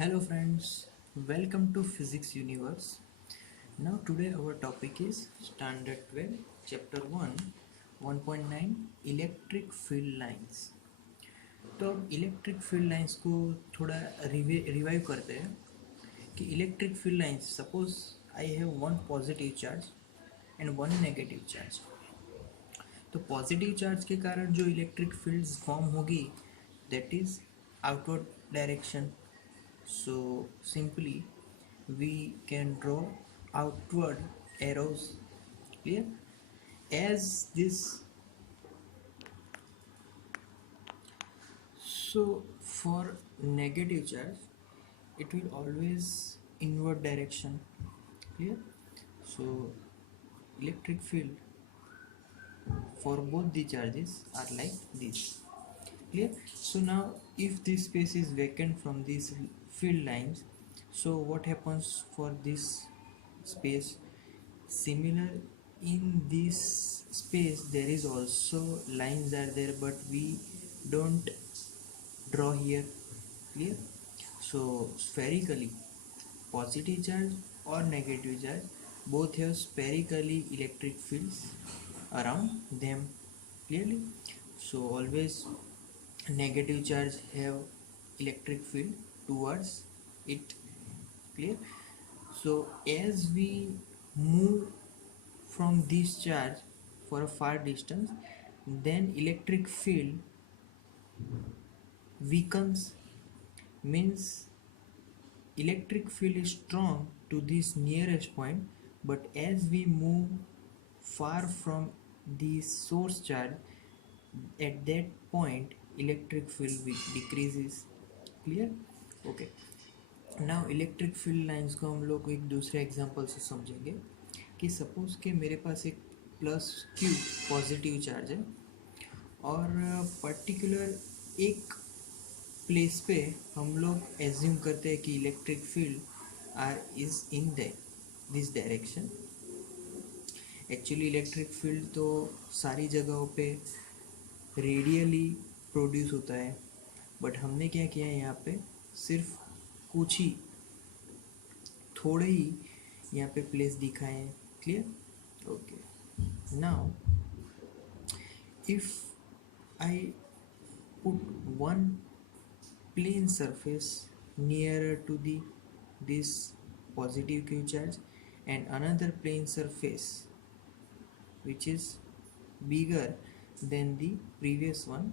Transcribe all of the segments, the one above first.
Hello friends, welcome to Physics Universe. Now today our topic is Standard 12, Chapter 1, 1.9 Electric Field Lines. तो अब electric field lines को थोड़ा revive करते हैं कि electric field lines suppose I have one positive charge and one negative charge. तो positive charge के कारण जो इलेक्ट्रिक फील्ड्स फॉर्म होगी that is outward direction. So simply we can draw outward arrows here as this. So for negative charge it will always inward direction clear. So electric field for both the charges are like this clear. So now if this space is vacant from these field lines, so what happens for this space? Similar, in this space there is also lines are there but we don't draw here clear. So spherically positive charge or negative charge both have spherically electric fields around them clearly. So always negative charge have electric field towards it clear. So as we move from this charge for a far distance, then electric field weakens, means electric field is strong to this nearest point, but as we move far from the source charge, at that point electric field decreases clear. Okay, now electric field lines को हम लोग एक दूसरे example से समझेंगे कि suppose कि मेरे पास एक प्लस क्यू पॉजिटिव चार्ज है और पर्टिकुलर एक प्लेस पे हम लोग एज्यूम करते हैं कि electric field are is in this direction. Actually electric field तो सारी जगहों पे रेडियली प्रोड्यूस होता है, बट हमने क्या किया है यहाँ पे सिर्फ कुछ ही थोड़े ही यहाँ पे प्लेस दिखाए हैं clear. Okay, now if I put one plane surface nearer to this positive q charge and another plane surface which is bigger than the previous one,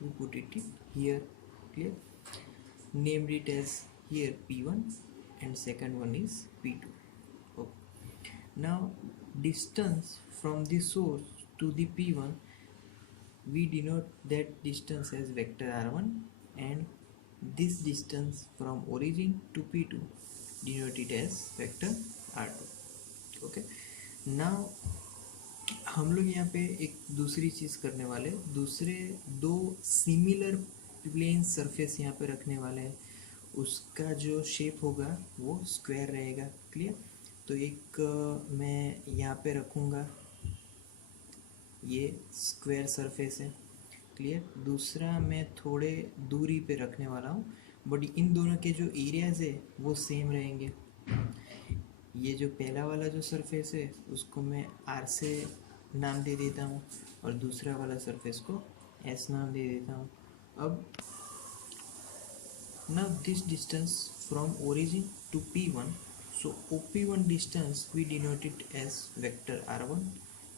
we put it here clear, named it as here p1 and second one is p2. Okay. Now distance from the source to the p1, we denote that distance as vector r1 and this distance from origin to p2 denoted as vector r2. okay, now हम लोग यहाँ पे एक दूसरी चीज़ करने वाले, दूसरे दो सिमिलर प्लेन सरफेस यहाँ पे रखने वाले हैं. उसका जो शेप होगा वो स्क्वायर रहेगा क्लियर. तो एक मैं यहाँ पे रखूँगा, ये स्क्वायर सरफेस है क्लियर. दूसरा मैं थोड़े दूरी पे रखने वाला हूँ, बट इन दोनों के जो एरियाज है वो सेम रहेंगे. ये जो पहला वाला जो सरफेस है उसको मैं आर से नाम दे देता हूँ और दूसरा वाला सरफेस को एस नाम दे देता हूँ. अब now this distance from origin to p1, so op1 distance we denote it as vector r1,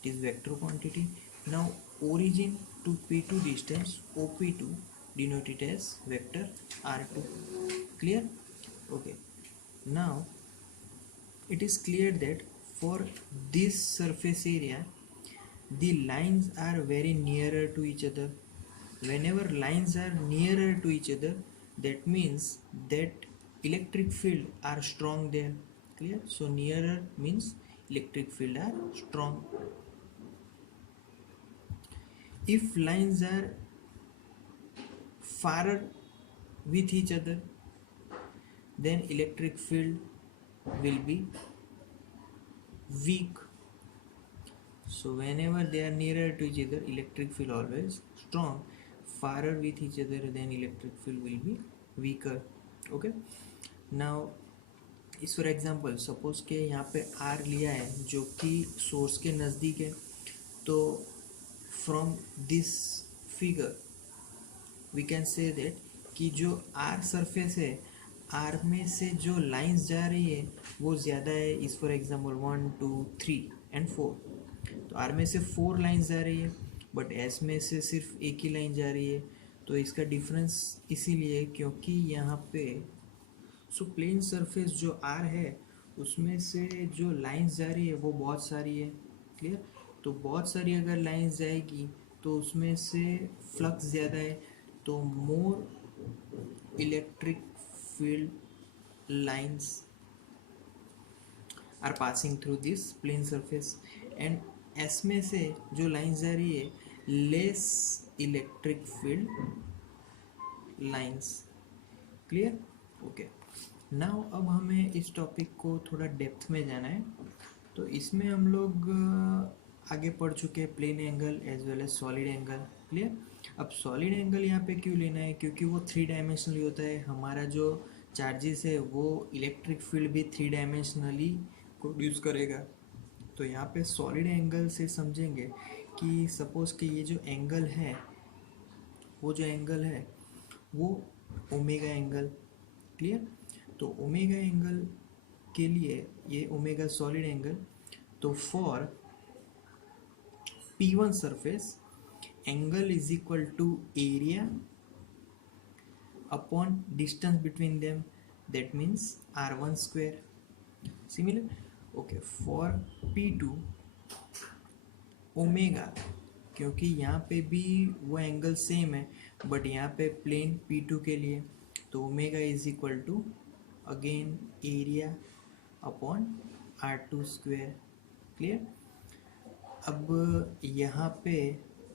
it is vector quantity. Now origin to p2 distance op2 denote it as vector r2 clear. Okay, now it is clear that for this surface area the lines are very nearer to each other. Whenever lines are nearer to each other, that means that electric field are strong there clear. So nearer means electric field are strong. If lines are far with each other, then electric field will be weak. So whenever they are nearer to each other, electric field always strong. Farther with each other, then electric field will be weaker. Okay, now इस for example suppose के यहाँ पे are लिया है जो कि source के नज़दीक है, तो from this figure we can say that कि जो आर सरफेस है, आर में से जो लाइंस जा रही है वो ज़्यादा है। इस फॉर एग्जांपल 1 2 3 एंड 4, तो आर में से 4 लाइंस जा रही है, बट एस में से सिर्फ एक ही लाइन जा रही है। तो इसका डिफरेंस इसीलिए क्योंकि यहाँ पे सो प्लेन सरफेस जो आर है उसमें से जो लाइंस जा रही है वो बहुत सारी है। क्लियर? तो बहुत सारी अगर लाइंस जाएगी तो उसमें से फ्लक्स ज़्यादा है, तो more electric field lines are passing through this plane surface. And S में से जो लाइंस जा रही है less electric field lines. Clear? Okay, now अब हमें इस टॉपिक को थोड़ा डेप्थ में जाना है। तो इसमें हम लोग आगे पढ़ चुके हैं plane angle as well as solid angle. Clear? अब सॉलिड एंगल यहाँ पे क्यों लेना है? क्योंकि वो 3 डायमेंशनली होता है। हमारा जो चार्जेस है वो इलेक्ट्रिक फील्ड भी 3 डायमेंशनली प्रोड्यूस करेगा। तो यहाँ पे सॉलिड एंगल से समझेंगे कि सपोज कि ये जो एंगल है वो जो एंगल है वो ओमेगा एंगल। क्लियर? तो ओमेगा एंगल के लिए ये ओमेगा सॉलिड एंगल, तो for P1 surface angle is equal to area upon distance between them, that means R1 square. Similar? Okay, for P2 omega, क्योंकि यहाँ पे भी वो एंगल सेम है बट यहाँ पे प्लेन P2 के लिए, तो omega is equal to again area upon R2 square. Clear? अब यहाँ पे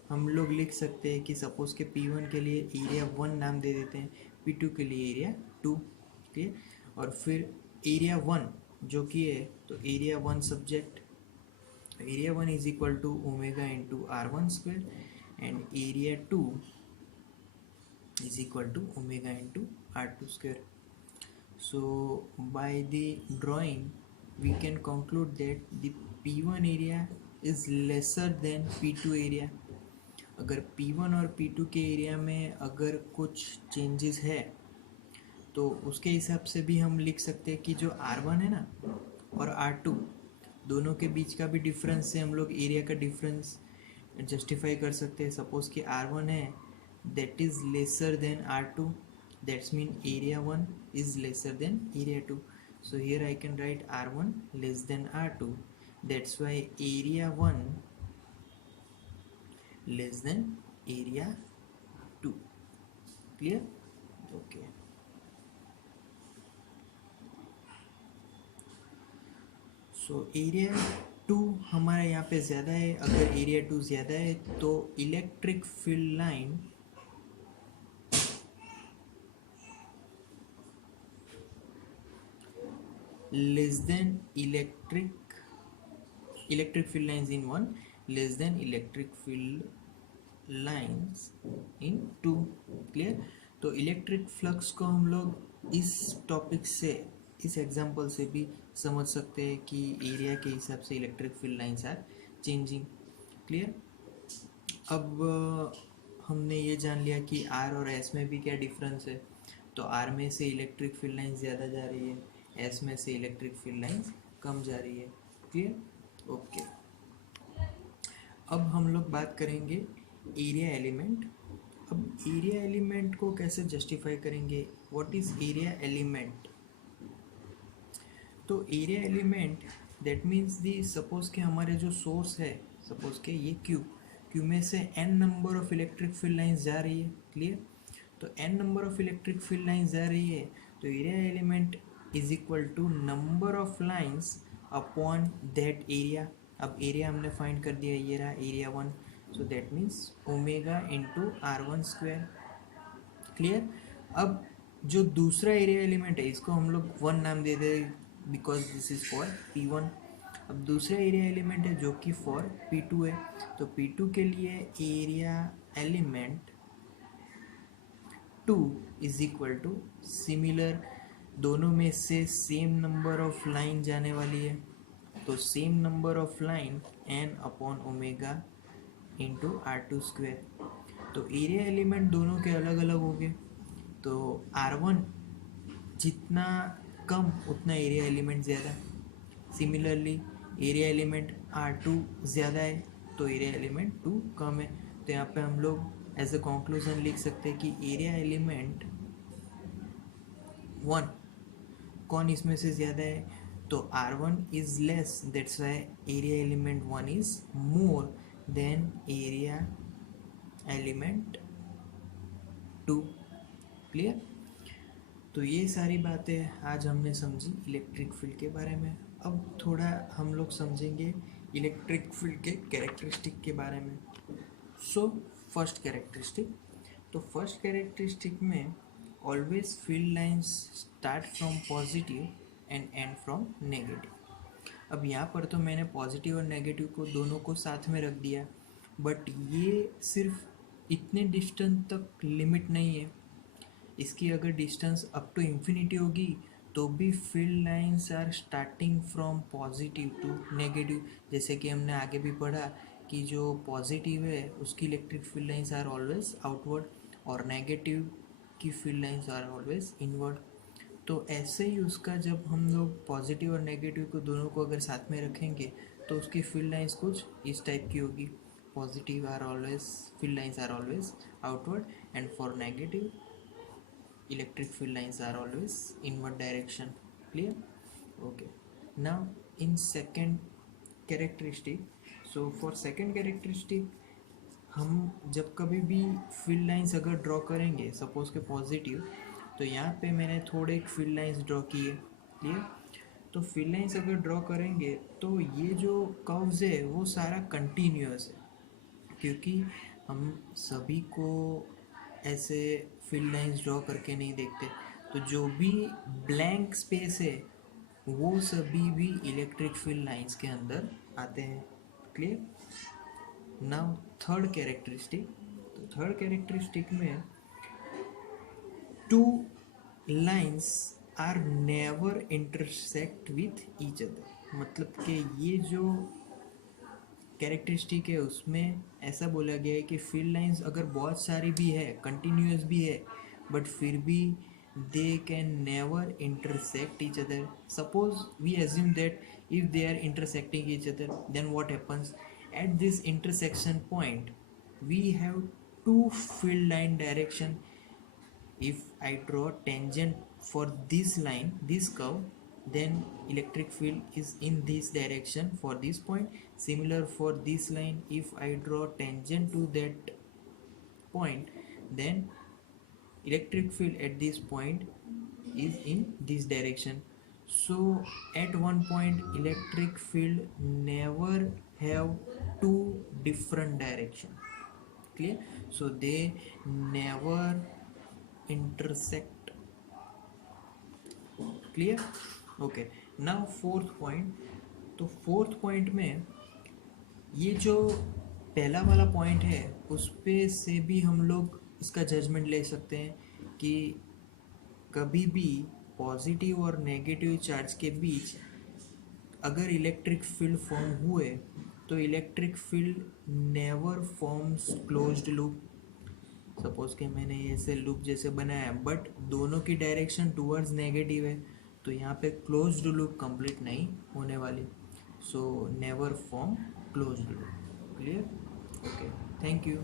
हम लोग लिख सकते हैं कि सपोज के P1 के लिए एरिया 1 नाम दे देते हैं, P2 के लिए एरिया 2। क्लियर? और फिर एरिया 1 जो कि है, तो area 1 subject, area 1 is equal to omega into R1 square and area 2 is equal to omega into R2 square. So by the drawing we can conclude that the P1 area is lesser than P2 area. अगर P1 और P2 के area में अगर कुछ changes है तो उसके हिसाब से भी हम लिख सकते हैं कि जो R1 है ना और R2 दोनों के बीच का भी डिफरेंस से हम लोग एरिया का डिफरेंस जस्टिफाई कर सकते हैं। सपोज कि R1 है that is lesser than R2, that's mean area 1 is lesser than area 2. So here I can write R1 less than R2, that's why area 1 less than area 2. Clear? Okay. So area 2 हमारा यहाँ पे ज़्यादा है। अगर area 2 ज़्यादा है तो electric field line less than electric field lines in 1 less than electric field lines in 2. Clear? तो इलेक्ट्रिक फ्लक्स को हम लोग इस टॉपिक से, इस एग्जांपल से भी समझ सकते हैं कि एरिया के हिसाब से electric field lines are changing. Clear? अब हमने ये जान लिया कि आर और एस में भी क्या डिफरेंस है। तो आर में से इलेक्ट्रिक फील्ड लाइंस ज़्यादा जा रही है, एस में से इलेक्ट्रिक फील्ड लाइंस कम जा रही है। क्लियर? ओके, अब हम लोग बात करेंगे एरिया एलिमेंट। अब एरिया एलिमेंट को कैसे जस्टिफाई करेंगे? What is area element? तो area element that means the, suppose के हमारे जो सोर्स है, सपोज के ये क्यू में से n number of electric field lines जा रही है। क्लियर? तो n number of electric field lines जा रही है तो area element is equal to number of lines upon that area. अब एरिया हमने फाइंड कर दिया, ये रहा area 1, so that means omega into R1 square. Clear? अब जो दूसरा एरिया एलिमेंट है इसको हम लोग 1 नाम दे दे because this is for P1। अब दूसरा एरिया एलिमेंट है जो कि फॉर P2 है, तो P2 के लिए area element 2 is equal to similar, दोनों में से सेम नंबर ऑफ लाइन जाने वाली है, तो same number of line n upon omega into R2 square. तो एरिया एलिमेंट दोनों के अलग अलग हो गए, तो R1 जितना कम उतना एरिया एलिमेंट ज़्यादा। सिमिलरली एरिया एलिमेंट R2 ज़्यादा है तो एरिया एलिमेंट 2 कम है। तो यहाँ पे हम लोग एज अ कंक्लूजन लिख सकते हैं कि एरिया एलिमेंट 1 कौन इसमें से ज़्यादा है, तो R1 is less, that's why area element 1 is more than area element 2। Clear? तो ये सारी बातें आज हमने समझी इलेक्ट्रिक फील्ड के बारे में। अब थोड़ा हम लोग समझेंगे इलेक्ट्रिक फील्ड के कैरेक्टरिस्टिक के बारे में। सो फर्स्ट कैरेक्टरिस्टिक, तो फर्स्ट कैरेक्टरिस्टिक में always field lines start from positive and and from negative. अब यहाँ पर तो मैंने पॉजिटिव और नेगेटिव को दोनों को साथ में रख दिया, बट ये सिर्फ इतने डिस्टेंस तक लिमिट नहीं है। इसकी अगर डिस्टेंस अप टू इन्फिनिटी होगी तो भी field lines are starting from positive to negative. जैसे कि हमने आगे भी पढ़ा कि जो पॉजिटिव है उसकी electric field lines are always outward और नेगेटिव की field lines are always inward. तो ऐसे ही उसका जब हम लोग पॉजिटिव और नेगेटिव को दोनों को अगर साथ में रखेंगे तो उसकी फील्ड लाइंस कुछ इस टाइप की होगी। Positive are always, field lines are always outward, and for negative electric field lines are always inward direction. Clear? Okay, now in second characteristic, so for second characteristic हम जब कभी भी field lines अगर draw करेंगे, suppose के positive, तो यहाँ पे मैंने थोड़े एक फील्ड लाइंस ड्रॉ किए। क्लियर? तो फील्ड लाइंस अगर ड्रॉ करेंगे तो ये जो कर्व्स है वो सारा कंटिन्यूअस है, क्योंकि हम सभी को ऐसे फील्ड लाइंस ड्रॉ करके नहीं देखते। तो जो भी ब्लैंक स्पेस है वो सभी भी इलेक्ट्रिक फील्ड लाइंस के अंदर आते हैं। क्लियर? नाउ थर्ड कैरेक्टरिस्टिक, तो थर्ड कैरेक्टरिस्टिक में two lines are never intersect with each other. मतलब कि ये जो कैरेक्टरिस्टिक है उसमें ऐसा बोला गया है कि फील्ड लाइंस अगर बहुत सारी भी है, कंटिन्यूअस भी है, बट फिर भी they can never intersect each other. Suppose we assume that if they are intersecting each other, then what happens at this intersection point we have two field line direction. If I draw tangent for this line, this curve, then electric field is in this direction for this point. Similar for this line, if I draw tangent to that point, then electric field at this point is in this direction. So at one point electric field never have two different direction. Clear? So they never intersect. Clear? Okay, now fourth point, तो fourth point में ये जो पहला वाला point है उस पे से भी हम लोग इसका जजमेंट ले सकते हैं कि कभी भी पॉजिटिव और नेगेटिव चार्ज के बीच अगर इलेक्ट्रिक फील्ड फॉर्म हुए तो electric field never forms closed loop. Suppose कि मैंने ऐसे लूप जैसे बनाया बट दोनों की डायरेक्शन टूवर्ड्स नेगेटिव है, तो यहाँ पे क्लोज्ड लूप कंप्लीट नहीं होने वाली। So never form closed loop. Clear? Okay, thank you.